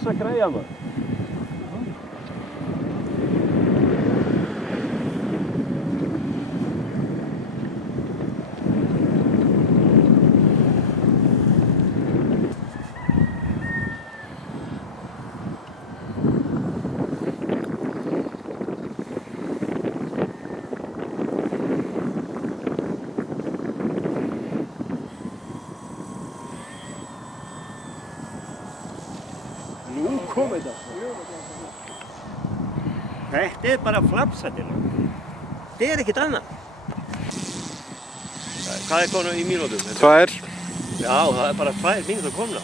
Kassa græja maður. Nú kom þetta. Þetta bara flapsættilega. Þetta ekkert annað. Hvað komin í mínútum? 2. Já, það bara 2 mínútur komna.